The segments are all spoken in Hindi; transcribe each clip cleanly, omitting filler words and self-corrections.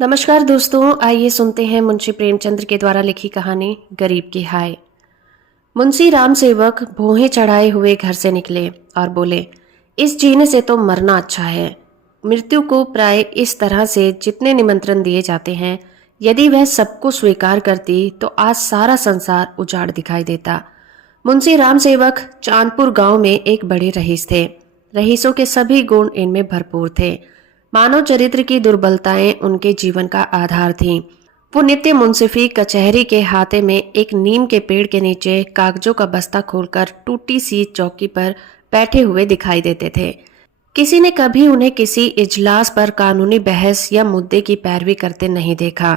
नमस्कार दोस्तों, आइए सुनते हैं मुंशी प्रेमचंद्र के द्वारा लिखी कहानी गरीब की हाय। मुंशी राम सेवक भोहे चढ़ाए हुए घर से निकले और बोले, इस जीने से तो मरना अच्छा है। मृत्यु को प्राय इस तरह से जितने निमंत्रण दिए जाते हैं, यदि वह सबको स्वीकार करती तो आज सारा संसार उजाड़ दिखाई देता। मुंशी राम सेवक चांदपुर गांव में एक बड़े रईस थे। रईसों के सभी गुण इनमें भरपूर थे। मानव चरित्र की दुर्बलताएं उनके जीवन का आधार थीं। वो नित्य मुंसिफी कचहरी के हाथे में एक नीम के पेड़ के नीचे कागजों का बस्ता खोलकर टूटी सी चौकी पर बैठे हुए दिखाई देते थे। किसी ने कभी उन्हें किसी इजलास पर कानूनी बहस या मुद्दे की पैरवी करते नहीं देखा,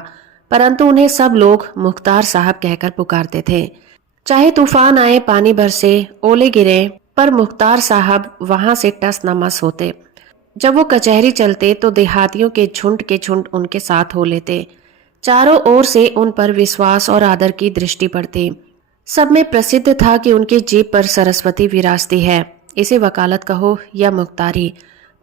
परंतु उन्हें सब लोग मुख्तार साहब कहकर पुकारते थे। चाहे तूफान आए, पानी बरसे, ओले गिरे, पर मुख्तार साहब वहां से टस न मस होते। जब वो कचहरी चलते तो देहातियों के झुंड उनके साथ हो लेते। चारों ओर से उन पर विश्वास और आदर की दृष्टि पड़ती। सब में प्रसिद्ध था कि उनकी जीभ पर सरस्वती विराजती है, इसे वकालत कहो या मुख्तारी,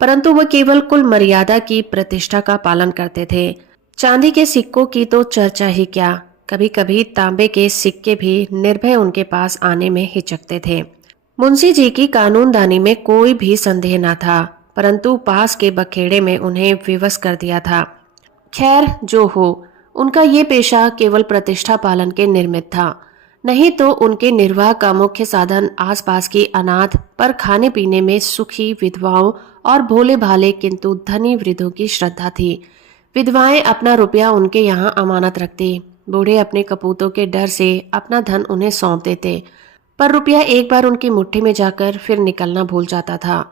परंतु वह केवल कुल मर्यादा की प्रतिष्ठा का पालन करते थे। चांदी के सिक्कों की तो चर्चा ही क्या, कभी कभी तांबे के सिक्के भी निर्भय उनके पास आने में हिचकते थे। मुंशी जी की कानूनदानी में कोई भी संदेह न था, परंतु पास के बखेड़े में उन्हें विवश कर दिया था। खैर जो हो, उनका ये पेशा केवल प्रतिष्ठा पालन के निर्मित था, नहीं तो उनके निर्वाह का मुख्य साधन आसपास की अनाथ पर खाने पीने में सुखी विधवाओं और भोले भाले किंतु धनी वृद्धों की श्रद्धा थी। विधवाएं अपना रुपया उनके यहाँ अमानत रखती। बूढ़े अपने कपूतों के डर से अपना धन उन्हें सौंप देते, पर रुपया एक बार उनकी मुट्ठी में जाकर फिर निकलना भूल जाता था।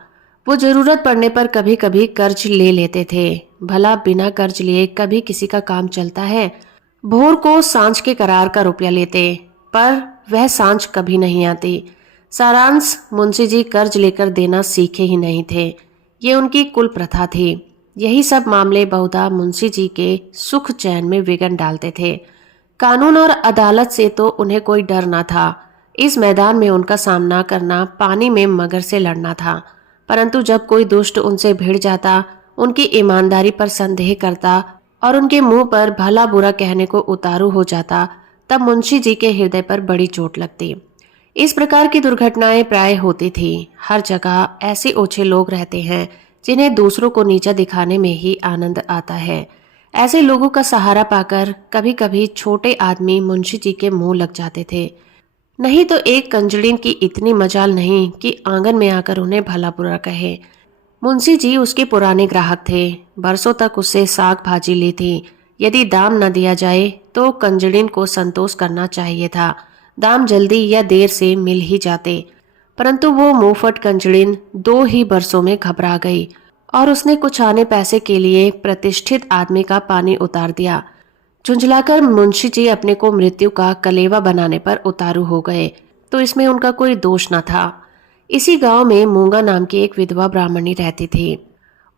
वो जरूरत पड़ने पर कभी कभी कर्ज ले लेते थे। भला बिना कर्ज लिए कभी किसी का काम चलता है? भोर को सांझ के करार का रुपया लेते, पर वह सांझ कभी नहीं आती। सारांश, मुंशी जी कर्ज लेकर देना सीखे ही नहीं थे। ये उनकी कुल प्रथा थी। यही सब मामले बहुधा मुंशी जी के सुख चैन में विघ्न डालते थे। कानून और अदालत से तो उन्हें कोई डर न था। इस मैदान में उनका सामना करना पानी में मगर से लड़ना था। परंतु जब कोई दुष्ट उनसे भिड़ जाता, उनकी ईमानदारी पर संदेह करता और उनके मुंह पर भला बुरा कहने को उतारू हो जाता, तब मुंशी जी के हृदय पर बड़ी चोट लगती। इस प्रकार की दुर्घटनाएं प्राय होती थी। हर जगह ऐसे ओछे लोग रहते हैं जिन्हें दूसरों को नीचा दिखाने में ही आनंद आता है। ऐसे लोगों का सहारा पाकर कभी कभी छोटे आदमी मुंशी जी के मुंह लग जाते थे। नहीं तो एक कंजड़ीन की इतनी मजाल नहीं कि आंगन में आकर उन्हें भला बुरा कहे। मुंशी जी उसके पुराने ग्राहक थे। बरसों तक उससे साग भाजी ली थी। यदि दाम न दिया जाए तो कंजड़ीन को संतोष करना चाहिए था। दाम जल्दी या देर से मिल ही जाते, परंतु वो मुंहफट कंजड़ीन 2 ही बरसों में घबरा गई और उसने कुछ आने पैसे के लिए प्रतिष्ठित आदमी का पानी उतार दिया। झुंझलाकर मुंशी जी अपने को मृत्यु का कलेवा बनाने पर उतारू हो गए, तो इसमें उनका कोई दोष न था। इसी गांव में मूंगा नाम की एक विधवा ब्राह्मणी रहती थी।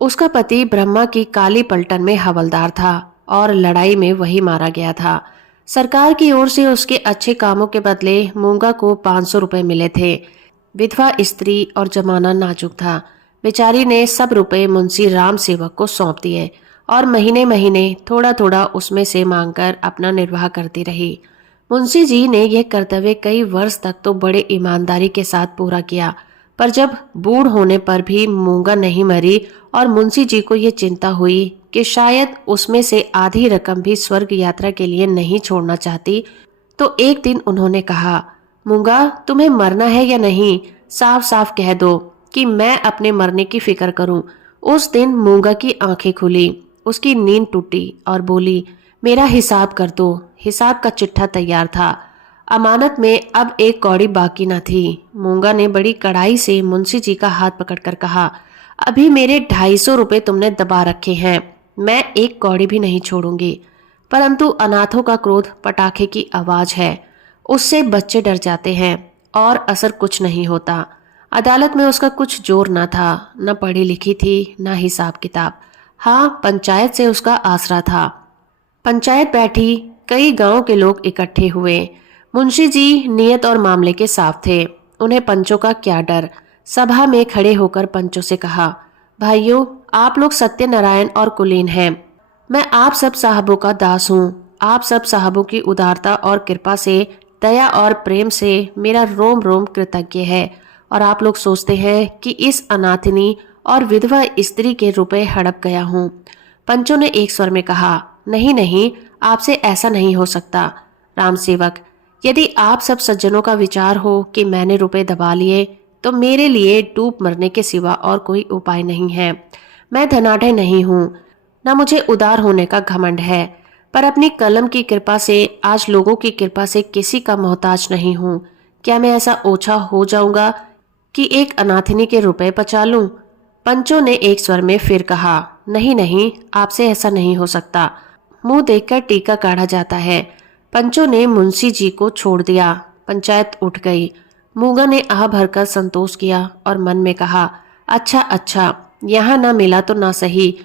उसका पति ब्रह्मा की काली पलटन में हवलदार था और लड़ाई में वही मारा गया था। सरकार की ओर से उसके अच्छे कामों के बदले मूंगा को 500 रुपए मिले थे। विधवा स्त्री और जमाना नाजुक था। बेचारी ने सब रुपए मुंशी राम सेवक को सौंप दिए और महीने महीने थोड़ा थोड़ा उसमें से मांगकर अपना निर्वाह करती रही। मुंशी जी ने यह कर्तव्य कई वर्ष तक तो बड़े ईमानदारी के साथ पूरा किया, पर जब बूढ़ होने पर भी मूंगा नहीं मरी और मुंशी जी को यह चिंता हुई कि शायद उसमें से आधी रकम भी स्वर्ग यात्रा के लिए नहीं छोड़ना चाहती, तो एक दिन उन्होंने कहा, मूंगा, तुम्हें मरना है या नहीं? साफ साफ कह दो कि मैं अपने मरने की फिक्र करूं। उस दिन मूंगा की आंखें खुली, उसकी नींद टूटी और बोली, मेरा हिसाब कर दो। हिसाब का चिट्ठा तैयार था। अमानत में अब एक कौड़ी बाकी न थी। मूंगा ने बड़ी कड़ाई से मुंशी जी का हाथ पकड़कर कहा, अभी मेरे 250 रुपए तुमने दबा रखे हैं, मैं एक कौड़ी भी नहीं छोड़ूंगी। परंतु अनाथों का क्रोध पटाखे की आवाज है, उससे बच्चे डर जाते हैं और असर कुछ नहीं होता। अदालत में उसका कुछ जोर न था, न पढ़ी लिखी थी, न हिसाब किताब। हाँ, पंचायत से उसका आसरा था। पंचायत बैठी, कई गांव के लोग इकट्ठे हुए। मुंशी जी नियत और मामले के साफ थे। उन्हें पंचों का क्या डर। सभा में खड़े होकर पंचों से कहा, भाइयों, आप लोग सत्यनारायण और कुलीन हैं। मैं आप सब साहबों का दास हूँ। आप सब साहबों की उदारता और कृपा से, दया और प्रेम से मेरा रोम रोम कृतज्ञ है। और आप लोग सोचते हैं कि इस अनाथिनी और विधवा स्त्री के रुपए हड़प गया हूँ। पंचों ने एक स्वर में कहा, नहीं नहीं, आपसे ऐसा नहीं हो सकता। राम सेवक, यदि आप सब सज्जनों का विचार हो कि मैंने रुपए दबा लिए, तो मेरे लिए डूब मरने के सिवा और कोई उपाय नहीं है। मैं धनाढ़ नहीं हूँ, न मुझे उदार होने का घमंड है, पर अपनी कलम की कृपा से आज लोगों की कृपा से किसी का मोहताज नहीं हूँ। क्या मैं ऐसा ओछा हो जाऊंगा कि एक अनाथिनी के रुपए पचा लूं? पंचों ने एक स्वर में फिर कहा, नहीं नहीं, आपसे ऐसा नहीं हो सकता। मुंह देखकर टीका काढ़ा जाता है। पंचों ने मुंशी जी को छोड़ दिया। पंचायत उठ गई। मूंगा ने आह भरकर संतोष किया और मन में कहा, अच्छा अच्छा, यहाँ ना मिला तो ना सही।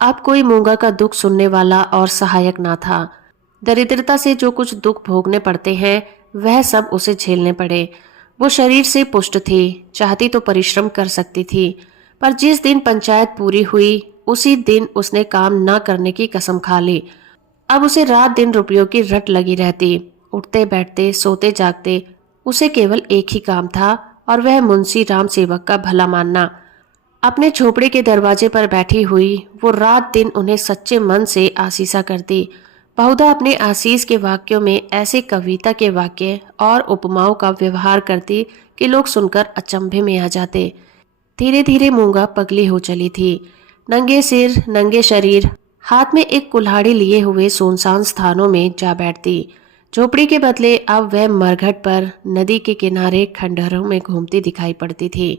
अब कोई मूंगा का दुख सुनने वाला और सहायक ना था। दरिद्रता से जो कुछ दुख भोगने पड़ते हैं, वह सब उसे झेलने पड़े। वो शरीर से पुष्ट थी, चाहती तो परिश्रम कर सकती थी, पर जिस दिन पंचायत पूरी हुई उसी दिन उसने काम न करने की कसम खा ली। अब उसे रात दिन रुपयों की रट लगी रहती। उठते बैठते सोते जागते उसे केवल एक ही काम था, और वह मुंशी राम सेवक का भला मानना। अपने झोपड़े के दरवाजे पर बैठी हुई वो रात दिन उन्हें सच्चे मन से आसीसा करती। बहुधा अपने आशीष के वाक्यों में ऐसे कविता के वाक्य और उपमाओं का व्यवहार करती कि लोग सुनकर अचंभे में आ जाते। धीरे धीरे मूंगा पगली हो चली थी। नंगे सिर, नंगे शरीर, हाथ में एक कुल्हाड़ी लिए हुए सुनसान स्थानों में जा बैठती। झोपड़ी के बदले अब वह मरघट पर नदी के किनारे खंडहरों में घूमती दिखाई पड़ती थी।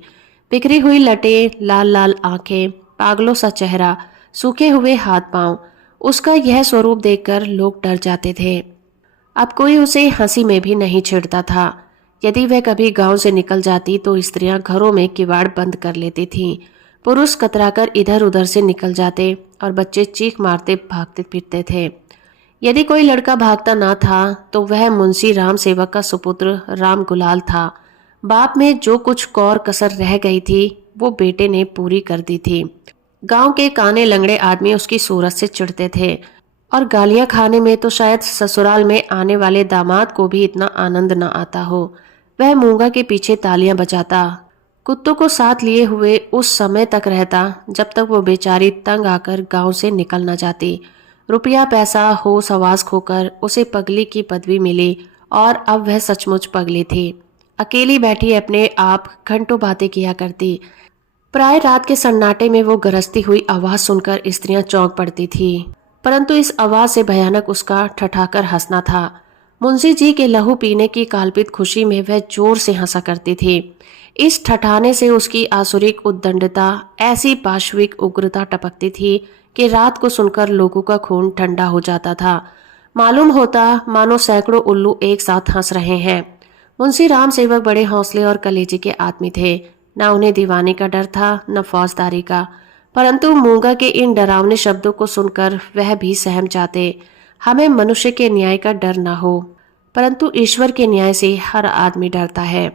बिखरी हुई लटें, लाल लाल आंखें, पागलों सा चेहरा, सूखे हुए हाथ पांव, उसका यह स्वरूप देखकर लोग डर जाते थे। अब कोई उसे हंसी में भी नहीं छेड़ता था। यदि वह कभी गांव से निकल जाती तो स्त्रियां घरों में किवाड़ बंद कर लेती थीं। पुरुष कतराकर इधर उधर से निकल जाते और बच्चे चीख मारते भागते फिरते थे। यदि कोई लड़का भागता ना था तो वह मुंशी राम सेवक का सुपुत्र राम गुलाल था। बाप में जो कुछ कौर कसर रह गई थी वो बेटे ने पूरी कर दी थी। गांव के काने लंगड़े आदमी उसकी सूरत से चिढ़ते थे, और गालियां खाने में तो शायद ससुराल में आने वाले दामाद को भी इतना आनंद न आता हो। वह मूंगा के पीछे तालियां बजाता, कुत्तों को साथ लिए हुए उस समय तक रहता जब तक वो बेचारी तंग आकर गांव से निकल न जाती। रुपया पैसा होश हवास खोकर उसे पगली की पदवी मिली, और अब वह सचमुच पगली थी। अकेली बैठी अपने आप घंटों बातें किया करती। प्राय रात के सन्नाटे में वो गरजती हुई आवाज सुनकर स्त्रियां चौंक पड़ती थी, परंतु इस आवाज से भयानक उसका ठठाकर हंसना था। मुंशी जी के लहू पीने की काल्पित खुशी में वह जोर से हंसा करती थी। इस ठठाने से उसकी आसुरिक उद्दंडता, ऐसी पाशविक उग्रता टपकती थी कि रात को सुनकर लोगों का खून ठंडा हो जाता था। मालूम होता मानो सैकड़ों उल्लू एक साथ हंस रहे हैं। मुंशी राम सेवक बड़े हौसले और कलेजे के आदमी थे। न उन्हें दीवानी का डर था, न फौजदारी का, परंतु मूंगा के इन डरावने शब्दों को सुनकर वह भी सहम जाते। हमें मनुष्य के न्याय का डर न हो, परंतु ईश्वर के न्याय से हर आदमी डरता है।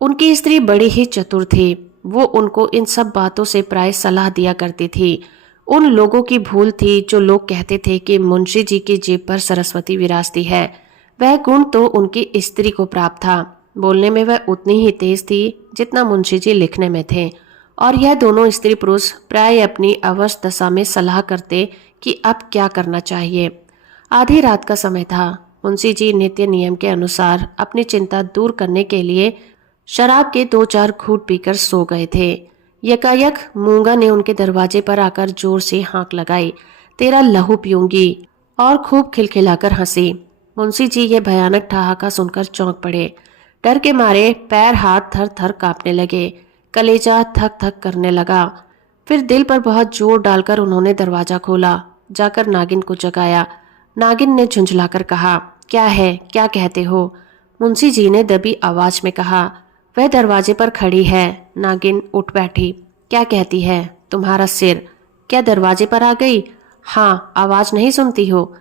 उनकी स्त्री बड़ी ही चतुर थी। वो उनको इन सब बातों से प्राय सलाह दिया करती थी। उन लोगों की भूल थी जो लोग कहते थे कि मुंशी जी की जेब पर सरस्वती विराजती है। वह गुण तो उनकी स्त्री को प्राप्त था। बोलने में वह उतनी ही तेज थी जितना मुंशी जी लिखने में थे, और यह दोनों स्त्री पुरुष प्राय अपनी अवस्थ दशा में सलाह करते कि अब क्या करना चाहिए। आधी रात का समय था। मुंशी जी नित्य नियम के अनुसार अपनी चिंता दूर करने के लिए शराब के 2-4 घूंट पीकर सो गए थे। यकायक मूंगा ने उनके दरवाजे पर आकर जोर से हाँक लगाई, तेरा लहू पीऊंगी, और खूब खिलखिलाकर हंसी। मुंशी जी ये भयानक ठहाका सुनकर चौंक पड़े। डर के मारे पैर हाथ थर थर कांपने लगे, कलेजा थक थक करने लगा। फिर दिल पर बहुत जोर डालकर उन्होंने दरवाजा खोला, जाकर नागिन को जगाया। नागिन ने झुंझलाकर कहा, क्या है, क्या कहते हो? मुंशी जी ने दबी आवाज में कहा, वह दरवाजे पर खड़ी है। नागिन उठ बैठी। क्या कहती है? तुम्हारा सिर। क्या दरवाजे पर आ गई? हाँ, आवाज नहीं सुनती हो?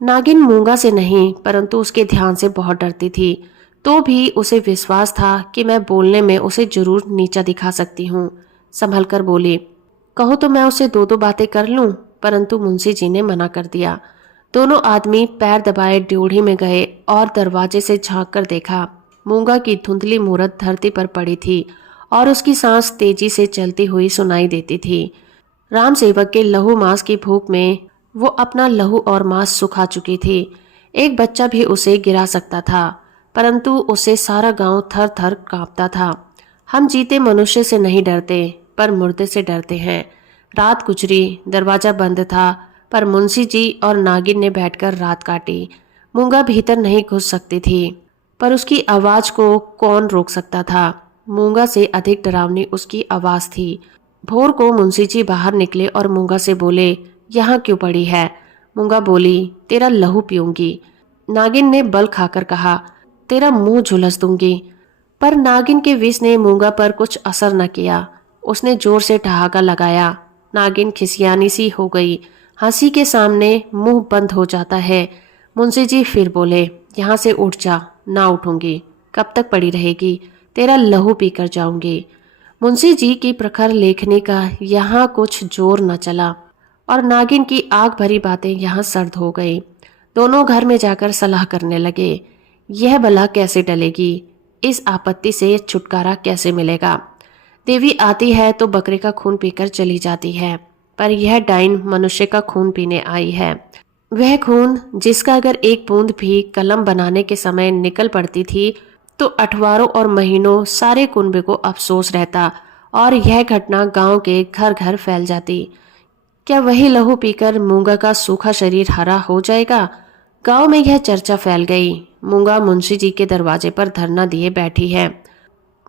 नागिन मूंगा से नहीं परंतु उसके ध्यान से बहुत डरती थी, तो भी उसे विश्वास था कि मैं बोलने में उसे जरूर नीचा दिखा सकती हूँ। संभल कर बोली, कहो तो मैं उसे 2-2 बातें कर लूं। परंतु मुंशी जी ने मना कर दिया। दोनों आदमी पैर दबाए ड्योढ़ी में गए और दरवाजे से झांक कर देखा। मूंगा की धुंधली मूरत धरती पर पड़ी थी और उसकी सांस तेजी से चलती हुई सुनाई देती थी। राम सेवक के लहू मांस की भूख में वो अपना लहू और मांस सुखा चुकी थी। एक बच्चा भी उसे गिरा सकता था, परंतु उसे सारा गांव थर थर कांपता था। हम जीते मनुष्य से नहीं डरते, पर मुर्दे से डरते हैं। रात गुजरी, दरवाजा बंद था, पर मुंशी जी और नागिन ने बैठकर रात काटी। मूंगा भीतर नहीं घुस सकती थी, पर उसकी आवाज को कौन रोक सकता था। मूंगा से अधिक डरावनी उसकी आवाज थी। भोर को मुंशी जी बाहर निकले और मूंगा से बोले, यहाँ क्यों पड़ी है? मूंगा बोली, तेरा लहू पीऊंगी। नागिन ने बल खाकर कहा, तेरा मुंह झुलस दूंगी। पर नागिन के विष ने मूंगा पर कुछ असर न किया। उसने जोर से ठहाका लगाया। नागिन खिसियानी सी हो गई। हंसी के सामने मुंह बंद हो जाता है। मुंशी जी फिर बोले, यहाँ से उठ जा। ना उठूंगी। कब तक पड़ी रहेगी? तेरा लहू पीकर जाऊंगी। मुंशी जी की प्रखर लेखनी का यहाँ कुछ जोर न चला और नागिन की आग भरी बातें यहाँ सर्द हो गई। दोनों घर में जाकर सलाह करने लगे। यह बला कैसे टलेगी? इस आपत्ति से छुटकारा कैसे मिलेगा? देवी आती है तो बकरे का खून पीकर चली जाती है, पर यह डाइन मनुष्य का खून पीने आई है। वह खून जिसका अगर एक बूंद भी कलम बनाने के समय निकल पड़ती थी तो अठवारों और महीनों सारे कुनबे को अफसोस रहता और यह घटना गांव के घर घर फैल जाती। क्या वही लहू पीकर मूंगा का सूखा शरीर हरा हो जाएगा? गांव में यह चर्चा फैल गई। मूंगा मुंशी जी के दरवाजे पर धरना दिए बैठी है।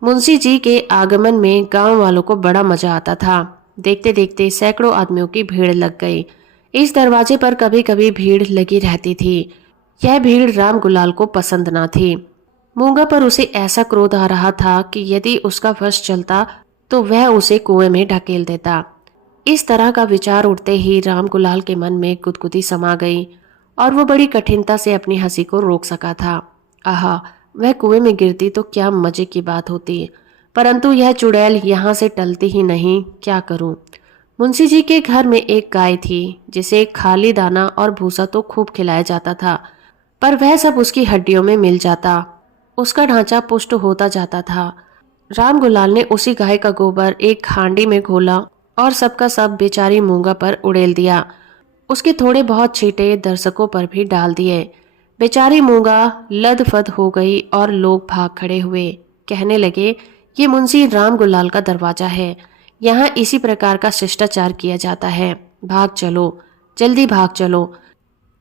मुंशी जी के आगमन में गांव वालों को बड़ा मजा आता था। देखते देखते सैकड़ों आदमियों की भीड़ लग गई। इस दरवाजे पर कभी कभी भीड़ लगी रहती थी। यह भीड़ राम गुलाल को पसंद ना थी। मूंगा पर उसे ऐसा क्रोध आ रहा था कि यदि उसका वश चलता तो वह उसे कुएं में ढकेल देता। इस तरह का विचार उठते ही राम गुलाल के मन में गुदगुदी समा गई और वो बड़ी कठिनता से अपनी हंसी को रोक सका था। आहा, वह कुएं में गिरती तो क्या मजे की बात होती, परंतु यह चुड़ैल यहाँ से टलती ही नहीं। क्या करूं? मुंशी जी के घर में एक गाय थी जिसे खाली दाना और भूसा तो खूब खिलाया जाता था, पर वह सब उसकी हड्डियों में मिल जाता। उसका ढांचा पुष्ट होता जाता था। राम गुलाल ने उसी गाय का गोबर एक हांडी में घोला और सबका सब बेचारी मूंगा पर उड़ेल दिया। उसके थोड़े बहुत छींटे दर्शकों पर भी डाल दिए। बेचारी मूंगा लदफद हो गई और लोग भाग खड़े हुए। कहने लगे, ये मुंशी राम गुलाल का दरवाजा है, यहाँ इसी प्रकार का शिष्टाचार किया जाता है। भाग चलो, जल्दी भाग चलो।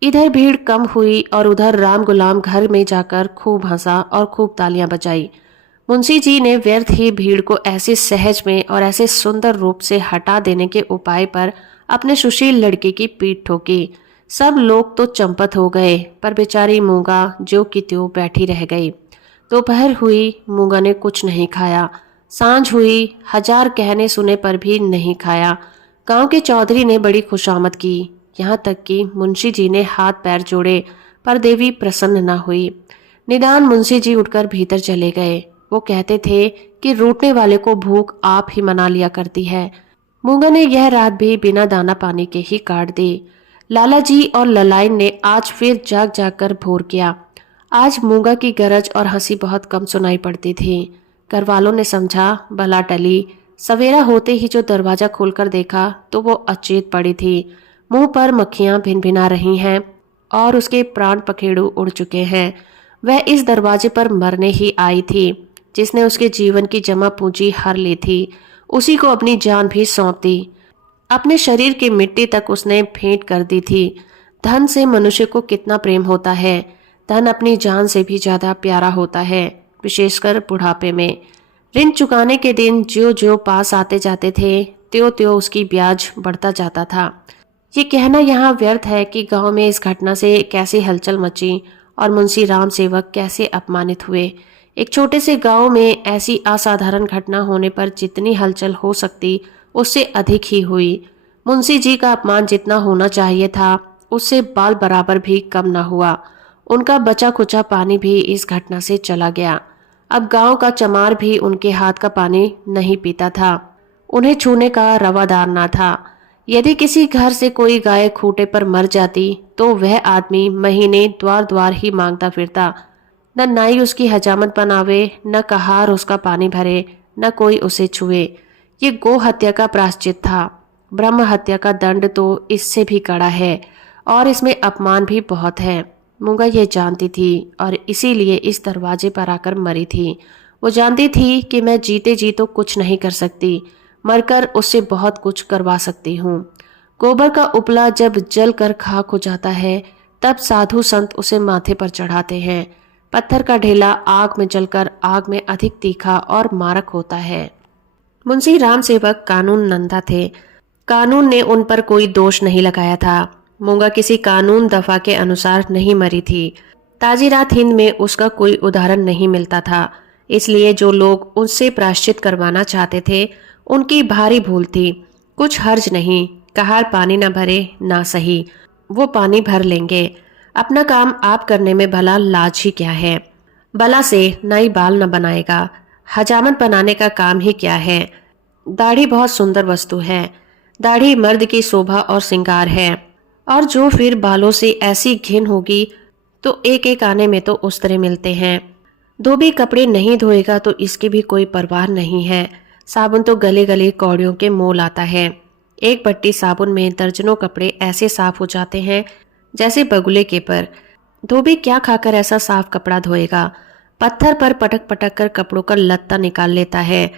इधर भीड़ कम हुई और उधर राम गुलाम घर में जाकर खूब हंसा और खूब तालियां बजाई। मुंशी जी ने व्यर्थ ही भीड़ को ऐसे सहज में और ऐसे सुंदर रूप से हटा देने के उपाय पर अपने सुशील लड़के की पीठ ठोकी। सब लोग तो चंपत हो गए, पर बेचारी मूंगा ज्यों की त्यों बैठी रह गई। दोपहर हुई, मूंगा ने कुछ नहीं खाया। सांझ हुई, हजार कहने सुने पर भी नहीं खाया। गांव के चौधरी ने बड़ी खुशामद की, यहाँ तक कि मुंशी जी ने हाथ पैर जोड़े, पर देवी प्रसन्न न हुई। निदान मुंशी जी उठकर भीतर चले गए। वो कहते थे कि रूठने वाले को भूख आप ही मना लिया करती है। मूंगा ने यह रात भी बिना दाना पानी के ही काट दी। लाला जी और ललाइन ने आज फिर जाग जाग कर भोर किया। आज मूंगा की गरज और हंसी बहुत कम सुनाई पड़ती थी। घर वालों ने समझा बला टली। सवेरा होते ही जो दरवाजा खोलकर देखा तो वो अचेत पड़ी थी। मुंह पर मक्खियां भिनभिना रही हैं और उसके प्राण पखेड़ू उड़ चुके हैं। वह इस दरवाजे पर मरने ही आई थी। जिसने उसके जीवन की जमा पूंजी हर ली थी, उसी को अपनी जान भी सौंप दी। अपने शरीर की मिट्टी तक उसने भेंट कर दी थी। धन से मनुष्य को कितना प्रेम होता है। धन अपनी जान से भी ज्यादा प्यारा होता है, विशेषकर बुढ़ापे में। ऋण चुकाने के दिन ज्यों ज्यों पास आते जाते थे त्यों त्यों उसकी ब्याज बढ़ता जाता था। ये कहना यहाँ व्यर्थ है कि गांव में इस घटना से कैसी हलचल मची और मुंशी राम सेवक कैसे अपमानित हुए। एक छोटे से गांव में ऐसी असाधारण घटना होने पर जितनी हलचल हो सकती उससे अधिक ही हुई। मुंशी जी का अपमान जितना होना चाहिए था उससे बाल बराबर भी कम न हुआ। उनका बचा खुचा पानी भी इस घटना से चला गया। अब गांव का चमार भी उनके हाथ का पानी नहीं पीता था। उन्हें छूने का रवादार ना था। यदि किसी घर से कोई गाय खूंटे पर मर जाती तो वह आदमी महीने द्वार द्वार ही मांगता फिरता। न नाई उसकी हजामत बनावे, न कहार उसका पानी भरे, न कोई उसे छुए। ये गो हत्या का प्रायश्चित था। ब्रह्म हत्या का दंड तो इससे भी कड़ा है और इसमें अपमान भी बहुत है। मूंगा ये जानती थी और इसीलिए इस दरवाजे पर आकर मरी थी। वो जानती थी कि मैं जीते जी तो कुछ नहीं कर सकती, मरकर उससे बहुत कुछ करवा सकती हूँ। गोबर का उपला जब जल कर खाक हो जाता है तब साधु संत उसे माथे पर चढ़ाते हैं। पत्थर का ढेला आग में जलकर आग में अधिक तीखा और मारक होता है। मुंशी राम सेवक कानून नंदा थे। कानून ने उन पर कोई दोष नहीं लगाया था। मूंगा किसी कानून दफा के अनुसार नहीं मरी थी। ताजीरात हिंद में उसका कोई उदाहरण नहीं मिलता था। इसलिए जो लोग उससे प्रायश्चित करवाना चाहते थे उनकी भारी भूल थी। कुछ हर्ज नहीं, कहार पानी न भरे ना सही, वो पानी भर लेंगे। अपना काम आप करने में भला लाज ही क्या है। बला से नाई बाल न बनाएगा, हजामत बनाने का काम ही क्या है। दाढ़ी बहुत सुंदर वस्तु है। दाढ़ी मर्द की शोभा और श्रृंगार है, और जो फिर बालों से ऐसी घिन होगी तो एक एक आने में तो उस तरह मिलते हैं। धोबी कपड़े नहीं धोएगा तो इसकी भी कोई परवाह नहीं है। साबुन तो गले गले कौड़ियों के मोल आता है। एक बट्टी साबुन में दर्जनों कपड़े ऐसे साफ हो जाते हैं जैसे बगुले के पर। धोबी क्या खाकर ऐसा साफ कपड़ा धोएगा। पत्थर पर पटक पटक कर कपड़ों का लत्ता निकाल लेता है।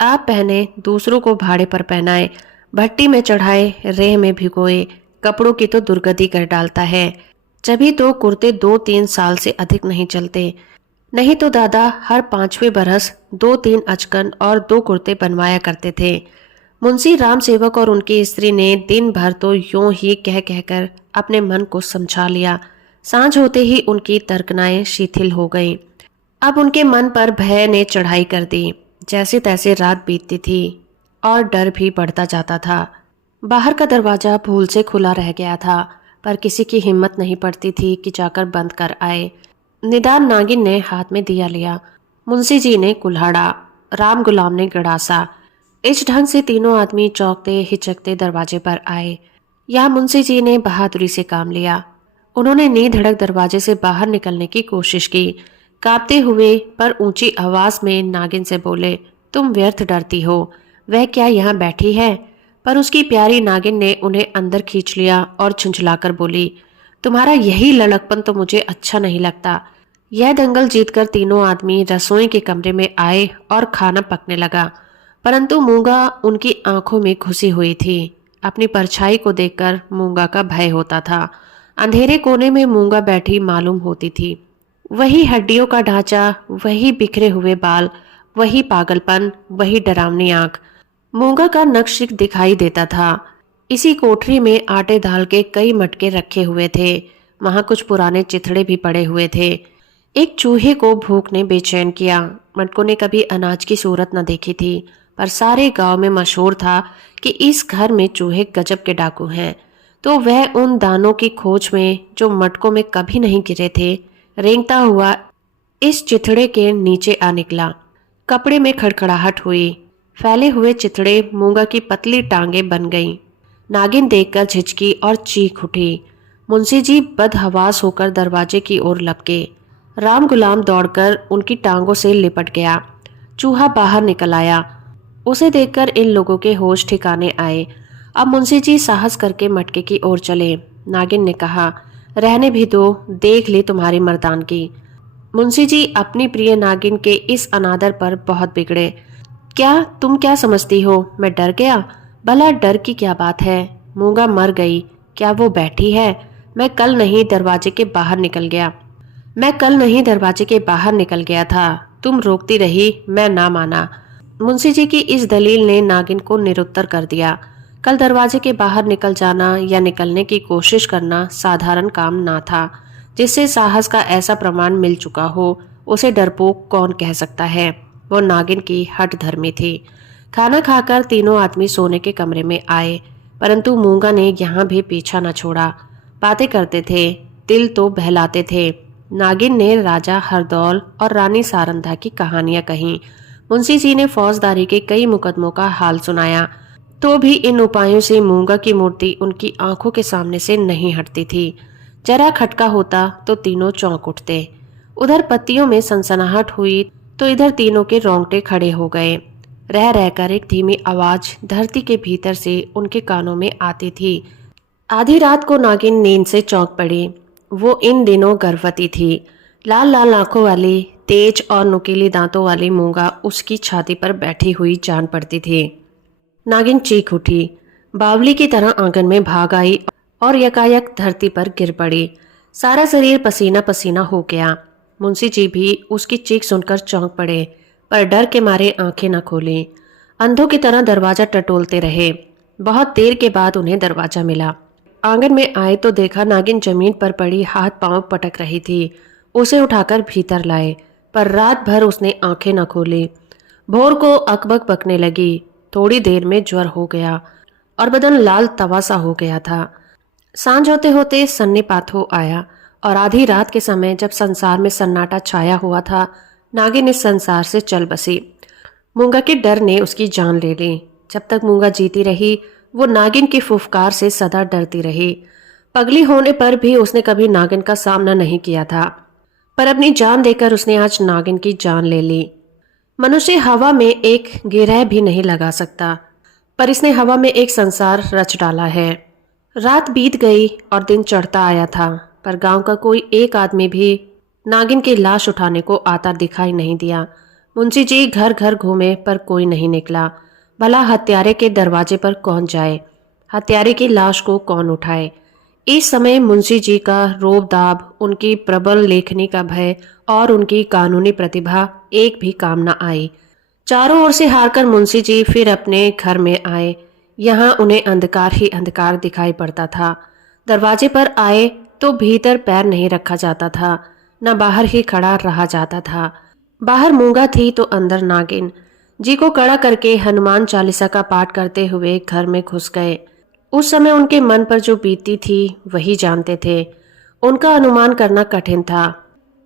आप पहने, दूसरों को भाड़े पर पहनाए, भट्टी में चढ़ाए, रेह में भिगोए, कपड़ों की तो दुर्गति कर डालता है। जभी तो कुर्ते 2-3 साल से अधिक नहीं चलते। नहीं तो दादा हर 5वें बरस 2-3 अचकन और 2 कुर्ते बनवाया करते थे। मुंशी राम सेवक और उनकी स्त्री ने दिन भर तो यूं ही कह कहकर अपने मन को समझा लिया। सांझ होते ही उनकी तर्कनाएं शिथिल हो गईं। अब उनके मन पर भय ने चढ़ाई कर दी। जैसे तैसे रात बीतती थी और डर भी बढ़ता जाता था। बाहर का दरवाजा भूल से खुला रह गया था, पर किसी की हिम्मत नहीं पड़ती थी कि जाकर बंद कर आए। निदान नागिन ने हाथ में दिया लिया, मुंशी जी ने कुल्हाड़ा, राम गुलाम ने गड़ासा। इस ढंग से तीनों आदमी चौंकते हिचकते दरवाजे पर आए। यहाँ मुंशी जी ने बहादुरी से काम लिया। उन्होंने नी धड़क दरवाजे से बाहर निकलने की कोशिश की। कांपते हुए पर ऊंची आवाज में नागिन से बोले, तुम व्यर्थ डरती हो, वह क्या यहाँ बैठी है? पर उसकी प्यारी नागिन ने उन्हें अंदर खींच लिया और झुंझलाकर बोली, तुम्हारा यही लड़कपन तो मुझे अच्छा नहीं लगता। यह दंगल जीतकर तीनों आदमी रसोई के कमरे में आए और खाना पकने लगा, परंतु मूंगा उनकी आंखों में घुसी हुई थी। अपनी परछाई को देखकर मूंगा का भय होता था। अंधेरे कोने में मूंगा बैठी मालूम होती थी। वही हड्डियों का ढांचा, वही बिखरे हुए बाल, वही पागलपन, वही डरावनी आंख। मूंगा का नक्श दिखाई देता था। इसी कोठरी में आटे दाल के कई मटके रखे हुए थे। वहां कुछ पुराने चिथड़े भी पड़े हुए थे। एक चूहे को भूख ने बेचैन किया। मटकों ने कभी अनाज की सूरत न देखी थी, पर सारे गांव में मशहूर था कि इस घर में चूहे गजब के डाकू हैं। तो वह उन दानों की खोज में जो मटकों में कभी नहीं गिरे थे, रेंगता हुआ इस चिथड़े के नीचे आ निकला। कपड़े में खड़खड़ाहट हुई। फैले हुए चिथड़े मूंगा की पतली टांगे बन गईं। नागिन देखकर झिझकी और चीख उठी। मुंशी जी बदहवास होकर दरवाजे की ओर लपके। राम गुलाम दौड़कर उनकी टांगों से लिपट गया। चूहा बाहर निकल आया। उसे देखकर इन लोगों के होश ठिकाने आए। अब मुंशी जी साहस करके मटके की ओर चले। नागिन ने कहा, रहने भी दो, देख ले तुम्हारी मर्दान की। मुंशी जी अपनी प्रिय नागिन के इस अनादर पर बहुत बिगड़े। तुम क्या समझती हो, मैं डर गया? भला डर की क्या बात है? मूंगा मर गई, क्या वो बैठी है? मैं कल नहीं दरवाजे के बाहर निकल गया था। तुम रोकती रही, मैं ना माना। मुंशी जी की इस दलील ने नागिन को निरुत्तर कर दिया। कल दरवाजे के बाहर निकल जाना या निकलने की कोशिश करना साधारण काम ना था। जिससे साहस का ऐसा प्रमाण मिल चुका हो, उसे डरपोक कौन कह सकता है? वो नागिन की हठ धर्मी थी। खाना खाकर तीनों आदमी सोने के कमरे में आए, परंतु मूंगा ने यहाँ भी पीछा न छोड़ा। बातें करते थे, दिल तो बहलाते थे। नागिन ने राजा हरदौल और रानी सारंधा की कहानियां कहीं। मुंशी जी ने फौजदारी के कई मुकदमों का हाल सुनाया। तो भी इन उपायों से मूंगा की मूर्ति उनकी आंखों के सामने से नहीं हटती थी। जरा खटका होता तो तीनों चौंक उठते। उधर पत्तियों में सनसनाहट हुई तो इधर तीनों के रोंगटे खड़े हो गए। रह रहकर एक धीमी आवाज धरती के भीतर से उनके कानों में आती थी। आधी रात को नागिन नींद से चौंक पड़ी। वो इन दिनों गर्भवती थी। लाल लाल आंखों वाली, तेज और नुकीली दांतों वाली मूंगा उसकी छाती पर बैठी हुई जान पड़ती थी। नागिन चीख उठी, बावली की तरह आंगन में भाग आई और यकायक धरती पर गिर पड़ी। सारा शरीर पसीना पसीना हो गया। मुंशी जी भी उसकी चीख सुनकर चौंक पड़े, पर डर के मारे आंखें न खोली। अंधों की तरह दरवाजा टटोलते रहे। बहुत देर के बाद उन्हें दरवाजा मिला। आंगन में आए तो देखा नागिन जमीन पर पड़ी हाथ पांव पटक रही थी। उसे उठाकर भीतर लाए, पर रात भर उसने आंखें न खोली। भोर को अकबक बकने लगी। थोड़ी देर में ज्वर हो गया और बदन लाल तवा सा हो गया था। सांझ होते होते सन्निपात हो आया और आधी रात के समय जब संसार में सन्नाटा छाया हुआ था, नागिन इस संसार से चल बसी। मूंगा के डर ने उसकी जान ले ली। जब तक मूंगा जीती रही, वो नागिन की फुफकार से सदा डरती रही। पगली होने पर भी उसने कभी नागिन का सामना नहीं किया था, पर अपनी जान देकर उसने आज नागिन की जान ले ली। मनुष्य हवा में एक गिरह भी नहीं लगा सकता, पर इसने हवा में एक संसार रच डाला है। रात बीत गई और दिन चढ़ता आया था, पर गांव का कोई एक आदमी भी नागिन की लाश उठाने को आता दिखाई नहीं दिया। मुंशी जी घर घर घूमे, पर कोई नहीं निकला। भला हत्यारे के दरवाजे पर कौन जाए, हत्यारे की लाश को कौन उठाए। इस समय मुंशी जी का रोब दाब, उनकी प्रबल लेखनी का भय और उनकी कानूनी प्रतिभा एक भी काम न आई। चारों ओर से हारकर मुंशी जी फिर अपने घर में आए। यहाँ उन्हें अंधकार ही अंधकार दिखाई पड़ता था। दरवाजे पर आए तो भीतर पैर नहीं रखा जाता था, न बाहर ही खड़ा रहा जाता था। बाहर मूंगा थी तो अंदर नागिन। जी को कड़ा करके हनुमान चालीसा का पाठ करते हुए घर में घुस गए। उस समय उनके मन पर जो बीतती थी वही जानते थे। उनका अनुमान करना कठिन था।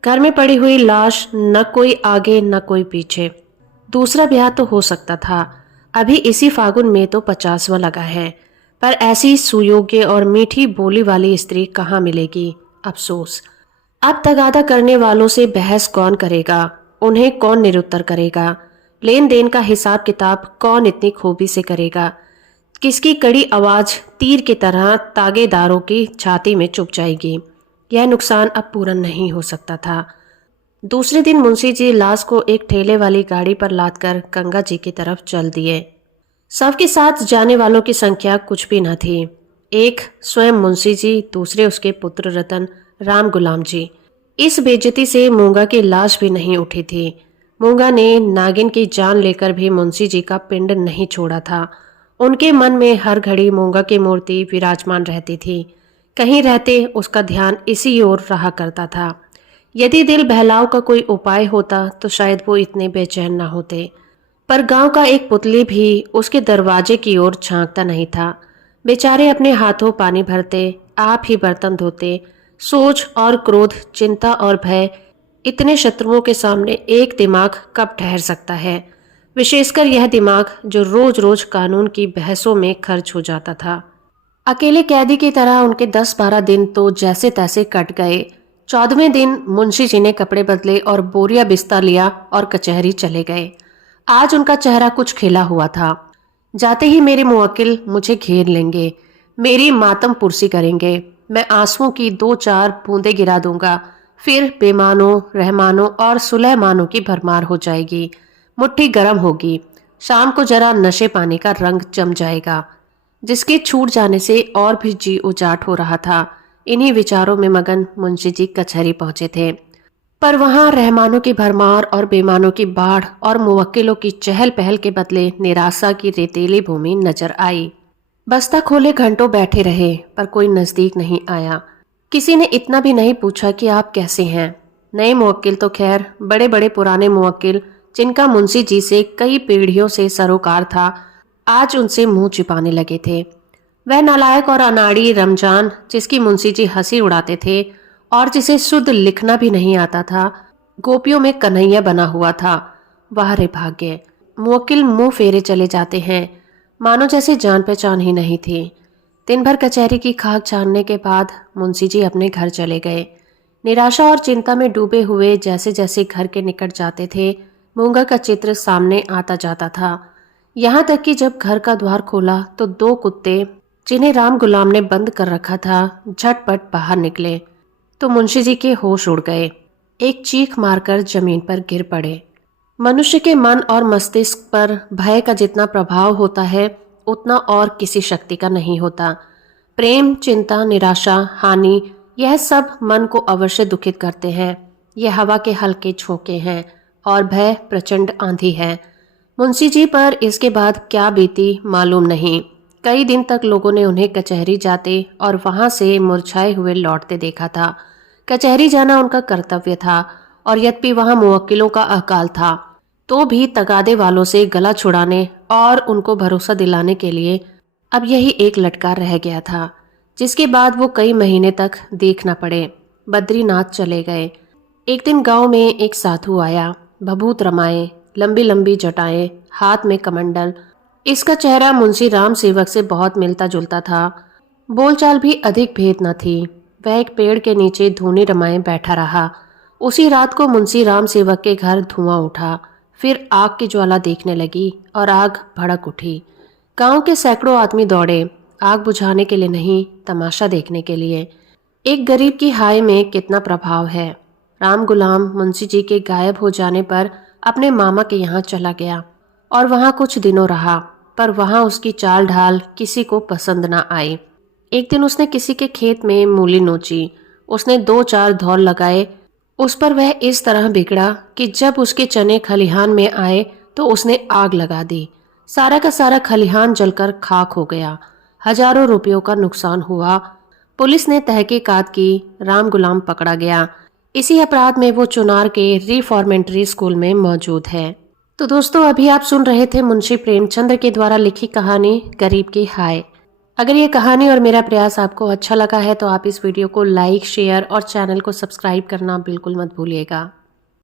घर में पड़ी हुई लाश, न कोई आगे न कोई पीछे। दूसरा ब्याह तो हो सकता था। अभी इसी फागुन में तो 50वां लगा है, पर ऐसी सुयोग्य और मीठी बोली वाली स्त्री कहाँ मिलेगी। अफसोस। अब तगादा करने वालों से बहस कौन करेगा, उन्हें कौन निरुत्तर करेगा। लेन देन का हिसाब किताब कौन इतनी खूबी से करेगा। किसकी कड़ी आवाज तीर की तरह तागेदारों की छाती में चुभ जाएगी। यह नुकसान अब पूरा नहीं हो सकता था। दूसरे दिन मुंशी जी लाश को एक ठेले वाली गाड़ी पर लादकर गंगा जी की तरफ चल दिए। सबके साथ जाने वालों की संख्या कुछ भी न थी। एक स्वयं मुंशी जी, दूसरे उसके पुत्र रतन राम गुलाम जी। इस बेइज्जती से मूंगा की लाश भी नहीं उठी थी। मूंगा ने नागिन की जान लेकर भी मुंशी जी का पिंड नहीं छोड़ा था। उनके मन में हर घड़ी मूंगा की मूर्ति विराजमान रहती थी। कहीं रहते उसका ध्यान इसी ओर रहा करता था। यदि दिल बहलाव का कोई उपाय होता तो शायद वो इतने बेचैन न होते, पर गांव का एक पुतली भी उसके दरवाजे की ओर झांकता नहीं था। बेचारे अपने हाथों पानी भरते, आप ही बर्तन धोते। सोच और क्रोध, चिंता और भय, इतने शत्रुओं के सामने एक दिमाग कब ठहर सकता है, विशेषकर यह दिमाग जो रोज रोज कानून की बहसों में खर्च हो जाता था। अकेले कैदी की तरह उनके 10-12 दिन तो जैसे तैसे कट गए। 14वें दिन मुंशी जी ने कपड़े बदले और बोरिया बिस्तर लिया और कचहरी चले गए। आज उनका चेहरा कुछ खिला हुआ था। जाते ही मेरे मुवक्किल मुझे घेर लेंगे, मेरी मातम पुरसी करेंगे। मैं आंसुओं की 2-4 बूंदे गिरा दूंगा, फिर बेमानों, रहमानों और सुलहमानों की भरमार हो जाएगी। मुट्ठी गर्म होगी। शाम को जरा नशे पानी का रंग जम जाएगा, जिसके छूट जाने से और भी जी उजाट हो रहा था। इन्हीं विचारों में मगन मुंशी जी कचहरी पहुंचे थे, पर वहां रहमानों की भरमार और बेमानों की बाढ़ और मुवक्किलों की चहल पहल के बदले निराशा की रेतीली भूमि नजर आई। बस्ता खोले घंटों बैठे रहे, पर कोई नजदीक नहीं आया। किसी ने इतना भी नहीं पूछा कि आप कैसे हैं। नए मुवक्किल तो खैर, बड़े बड़े पुराने मुवक्किल जिनका मुंशी जी से कई पीढ़ियों से सरोकार था, आज उनसे मुंह छिपाने लगे थे। वह नालायक और अनाड़ी रमजान, जिसकी मुंशी जी हंसी उड़ाते थे और जिसे शुद्ध लिखना भी नहीं आता था, गोपियों में कन्हैया बना हुआ था। वाह रे भाग्य, मुवक्किल मुंह फेरे चले जाते हैं। मानो जैसे जान पहचान ही नहीं थी। दिन भर कचहरी की खाक छानने के बाद मुंशी जी अपने घर चले गए। निराशा और चिंता में डूबे हुए जैसे जैसे घर के निकट जाते थे, मूंगा का चित्र सामने आता जाता था। यहाँ तक कि जब घर का द्वार खोला तो 2 कुत्ते, जिन्हें राम गुलाम ने बंद कर रखा था, झटपट बाहर निकले तो मुंशी जी के होश उड़ गए। एक चीख मारकर जमीन पर गिर पड़े। मनुष्य के मन और मस्तिष्क पर भय का जितना प्रभाव होता है, उतना और किसी शक्ति का नहीं होता। प्रेम, चिंता, निराशा, हानि, यह सब मन को अवश्य दुखित करते हैं। यह हवा के हल्के झोंके हैं और भय प्रचंड आंधी है। मुंशी जी पर इसके बाद क्या बीती मालूम नहीं। कई दिन तक लोगों ने उन्हें कचहरी जाते और वहां से मुरझाए हुए लौटते देखा था। कचहरी जाना उनका कर्तव्य था और यद्यपि वहां मुवक्किलों का अकाल था, तो भी तगादे वालों से गला छुड़ाने और उनको भरोसा दिलाने के लिए अब यही एक लटकार रह गया था, जिसके बाद वो कई महीने तक देख न पड़े। बद्रीनाथ चले गए। एक दिन गांव में एक साधु आया, भभूत रमाए, लंबी लंबी जटाएं, हाथ में कमंडल। इसका चेहरा मुंशी राम सेवक से बहुत मिलता जुलता था। बोलचाल भी अधिक भेद न थी। वह एक पेड़ के नीचे धूनी रमाए बैठा रहा। उसी रात को मुंशी राम सेवक के घर धुआं उठा, फिर आग की ज्वाला देखने लगी और आग भड़क उठी। गांव के सैकड़ों आदमी दौड़े, आग बुझाने के लिए नहीं, तमाशा देखने के लिए। एक गरीब की हाय में कितना प्रभाव है। राम गुलाम मुंशी जी के गायब हो जाने पर अपने मामा के यहाँ चला गया और वहाँ कुछ दिनों रहा, पर वहाँ उसकी चाल ढाल किसी को पसंद न आई। एक दिन उसने किसी के खेत में मूली नोची। उसने 2-4 धौल लगाए। उस पर वह इस तरह बिगड़ा कि जब उसके चने खलिहान में आए तो उसने आग लगा दी। सारा का सारा खलिहान जलकर खाक हो गया। हजारों रुपयों का नुकसान हुआ। पुलिस ने तहकीकात की, राम गुलाम पकड़ा गया। इसी अपराध में वो चुनार के रिफॉर्मेंट्री स्कूल में मौजूद है। तो दोस्तों, अभी आप सुन रहे थे मुंशी प्रेमचंद्र के द्वारा लिखी कहानी गरीब की हाय। अगर ये कहानी और मेरा प्रयास आपको अच्छा लगा है तो आप इस वीडियो को लाइक, शेयर और चैनल को सब्सक्राइब करना बिल्कुल मत भूलिएगा।